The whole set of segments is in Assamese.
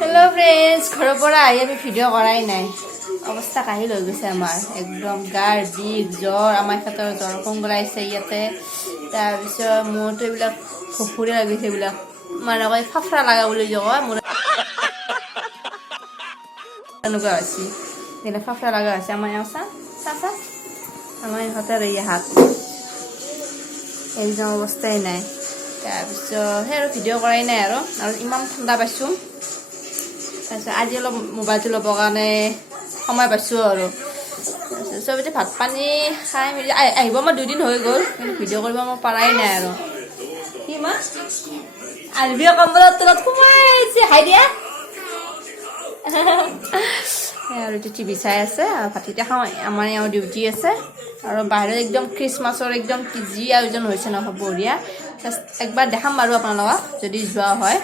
हेलो फ्रेंड्स घर पर आई आम भिडिओ कराई ना अवस्था काहिल हो गई आमार एकदम गार बिष ज्वर आमार क्षेत्र ज्वर कंगराइছে इते तरह मूरतो ये फुफुरे लगे मानक फाफरा लगा कय मोर फाफरा लगा आमार चा चा आमार इहतर हाथ एकदम अवस्थाई ना तरह भिडिओ कराई ना इमान ठंडा पाइছোঁ আজি অলপ মোবাইলটো ল'বৰ কাৰণে সময় পাইছোঁ আৰু চবতে ভাত পানী খাই মেলি আহিব মই 2 দিন হৈ গ'ল কিন্তু ভিডিঅ' কৰিব মই পাৰাই নাই আৰু কি মা আলবিয়া কম্বলৰ তলত সোমাই আহিছে হাই দিয়া আৰু টিভি চাই আছে ভাতিটা খাওঁ আমাৰ ইয়াৰ ডিউটি আছে আৰু বাহিৰত একদম খ্ৰীষ্টমাছৰ একদম যি আয়োজন হৈছে নহয় বঢ়িয়া একবাৰ দেখাম বাৰু আপোনালোকক যদি যোৱা হয়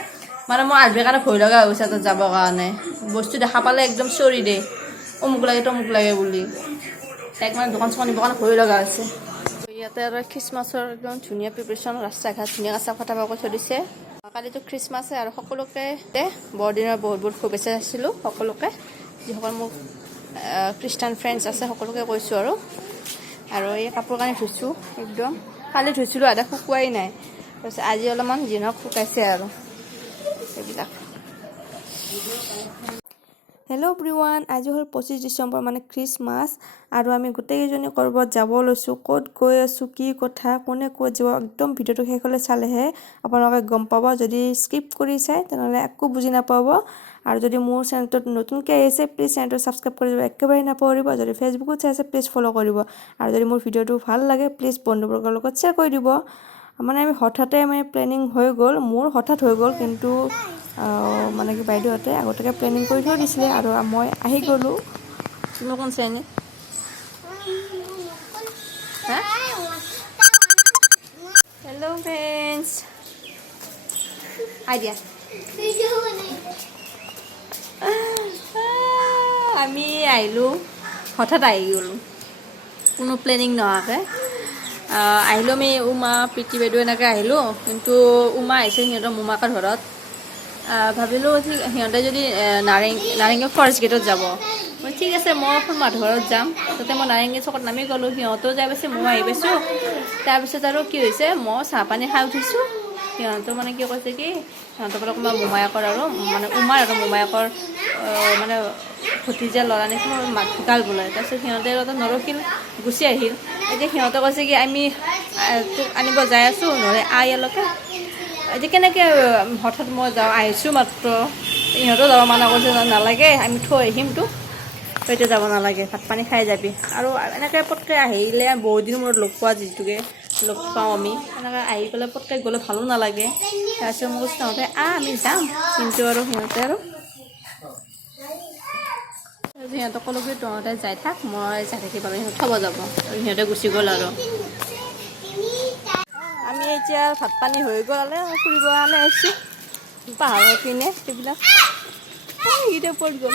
মানে মই আলবিৰ কাৰণে ভয় লগা হৈছে তাত যাবৰ কাৰণে বস্তু দেখা পালে একদম চৰি দে অমুক লাগে বুলি তাইক মানে দোকান চোকান নিবৰ কাৰণে ভয় লগা হৈছে ইয়াতে আৰু খ্ৰীষ্টমাছৰ একদম ধুনীয়া প্ৰিপাৰেশ্যন ৰাস্তা ঘাট ধুনীয়া চাফা তাফা কৰি থৈ দিছে কালিতো খ্ৰীষ্টমাছে আৰু সকলোকে বৰদিনৰ বহুত শুভেচ্ছা দিছিলোঁ সকলোকে যিসকল মোক খ্ৰীষ্টান ফ্ৰেণ্ডছ আছে সকলোকে কৈছোঁ আৰু এই কাপোৰ কানি ধুইছোঁ একদম কালি ধুইছিলোঁ আধা শুকুৱাই নাই তাৰপিছত আজি অলপমান যিহক শুকাইছে আৰু হেল্ল' এভৰিৱান আজি হ'ল 25 ডিচেম্বৰ মানে খ্ৰীষ্টমাছ আৰু আমি গোটেইকেইজনী ক'ৰবাত যাব লৈছোঁ ক'ত গৈ আছোঁ কি কথা কোনে ক'ত যাব একদম ভিডিঅ'টো শেষলৈ চালেহে আপোনালোকে গম পাব যদি স্কিপ কৰি চাই তেনেহ'লে একো বুজি নাপাব আৰু যদি মোৰ চেনেলটোত নতুনকৈ আহিছে প্লিজ চেনেলটো ছাবস্ক্ৰাইব কৰিব একেবাৰে নাপাহৰিব যদি ফেচবুকত চাই আছে প্লিজ ফ'ল' কৰিব আৰু যদি মোৰ ভিডিঅ'টো ভাল লাগে প্লিজ বন্ধুবৰ্গৰ লগত শ্বেয়াৰ কৰি দিব মানে আমি হঠাতে মানে প্লেনিং হৈ গ'ল মোৰ হঠাৎ হৈ গ'ল কিন্তু মানে কি বাইদেউহঁতে আগতীয়াকৈ প্লেনিং কৰি থৈ দিছিলে আৰু মই আহি গ'লোঁ তুমি কোন শ্ৰেণী হেল্ল' ফ্ৰেণ্ডছ আইডিয়া আমি আহিলোঁ হঠাৎ আহি গ'লোঁ কোনো প্লেনিং নোহোৱাকৈ আহিলোঁ আমি উমা প্ৰীতি বাইদেউ এনেকৈ আহিলোঁ কিন্তু উমা আহিছে সিহঁতৰ মোমাকৰ ঘৰত ভাবিলোঁ সিহঁতে যদি নাৰেংগী ফৰেষ্ট গেটত যাব মই ঠিক আছে মই মাধৱ ঘৰত যাম তাতে মই নাৰেংগী চকত নামি গ'লোঁ সিহঁতেও যাই পাইছে মই আহি পাইছোঁ তাৰপিছত আৰু কি হৈছে মই চাহ পানী খাই উঠিছোঁ সিহঁতেও মানে কি কৈছে কি সিহঁতৰ পৰা কোনোবা মোমায়েকৰ আৰু মানে উমাৰ আৰু মোমায়েকৰ মানে ভতিজা ল'ৰা নিচিনা ঢুকাল বোলে তাৰপিছত সিহঁতে নৰখিল গুচি আহিল এতিয়া সিহঁতে কৈছে কি আমি তোক আনিব যাই আছোঁ নহ'লে ইয়ালৈকে এতিয়া কেনেকৈ হঠাৎ মই আহিছোঁ মাত্ৰ ইহঁতেও যাব মানা কৰিছে নালাগে আমি থৈ আহিম তোক এতিয়া যাব নালাগে ভাত পানী খাই যাবি আৰু এনেকৈ পটকৈ আহিলে বহুত দিনৰ মূৰত লগ পোৱা যিটোকে লগ পাওঁ আমি এনেকৈ আহি পেলাই পটকৈ গ'লে ভালো নালাগে তাৰপিছত মই কৈছোঁ তহঁতে আমি যাম কিন্তু আৰু সিহঁতক ক'লোঁ কি তহঁতে যাই থাক মই যাই থাকিব লাগে সিহঁত থ'ব যাব আৰু সিহঁতে গুচি গ'ল আৰু আমি এতিয়া ভাত পানী হৈ গ'লে ফুৰিব কাৰণে আহিছোঁ পাহাৰৰ পিনে সেইবিলাক এইকেইটা ওপৰত গ'ল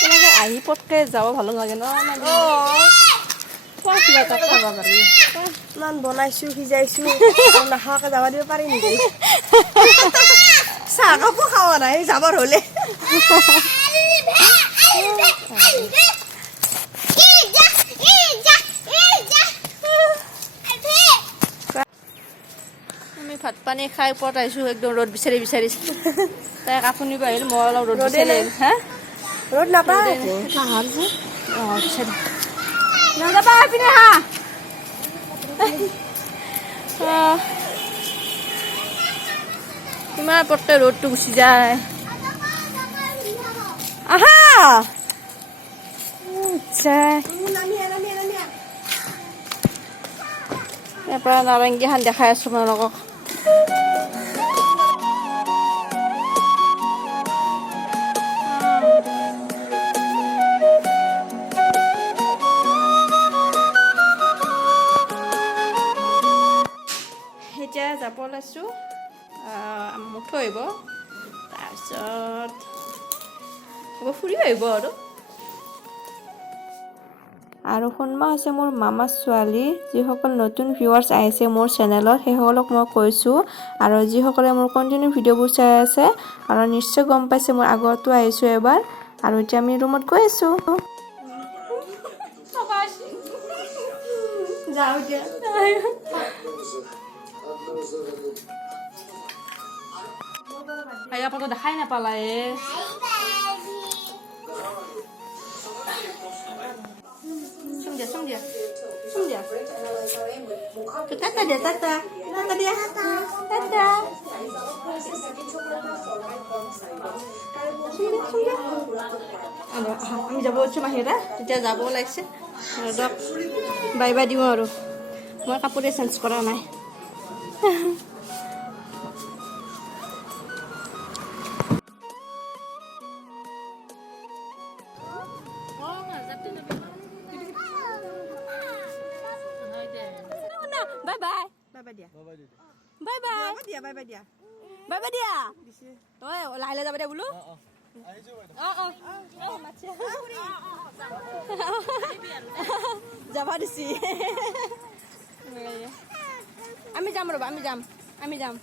তেনেকৈ আহি পটকৈ যাব ভালো লাগে ন কিবা এটা খাব পাৰি ইমান বনাইছোঁ সিজাইছোঁ নাখাওঁকৈ যাব দিব পাৰি নেকি চাহ কাপো খাব নাই যাবৰ হ'লে আমি ভাত পানী খাই ওপৰত আহিছোঁ একদম ৰ'দ বিচাৰি তাই কাপোৰ নিব আহিল মই অলপ ৰ'দ বিচাৰি হা ৰ'দ নাপায় নাযাবা পিনে হা ইমান পটকৈ ৰ'দটো গুচি যায় আহা ইয়াৰ পৰা নাৰেংগীখন দেখাই আছোঁ আপোনালোকক এতিয়া যাব ওলাইছোঁ মোক থৈ আহিব তাৰপিছত ফুৰিব আহিব আৰু আৰু সুনমা হৈছে মোৰ মামাৰ ছোৱালী। যিসকল নতুন ভিউৱাৰ্ছ আহিছে মোৰ চেনেলত সেইসকলক মই কৈছোঁ, আৰু যিসকলে মোৰ কণ্টিনিউ ভিডিঅ'বোৰ চাই আছে আৰু নিশ্চয় গম পাইছে মই আগতো আহিছোঁ এবাৰ, আৰু এতিয়া আমি ৰুমত গৈ আছোঁ। যাওঁ এতিয়া। আপোনালোকে দেখাই নাপালা Sum dia. Tata dia, tata. Tata dia. Tata. Sum dia. আমি যাব cuma হেৰা তেতিয়া যাব লাগিছে দক বাই বাই দিওঁ আৰু মই কাপোৰে চেঞ্জ কৰা নাই Bye bye. Bye bye dia. Bye bye. Bye bye dia. Bye bye dia. Oi, lahi যাব দে বলো। যাবা দিছি। আমি যাম ৰবা, আমি যাম।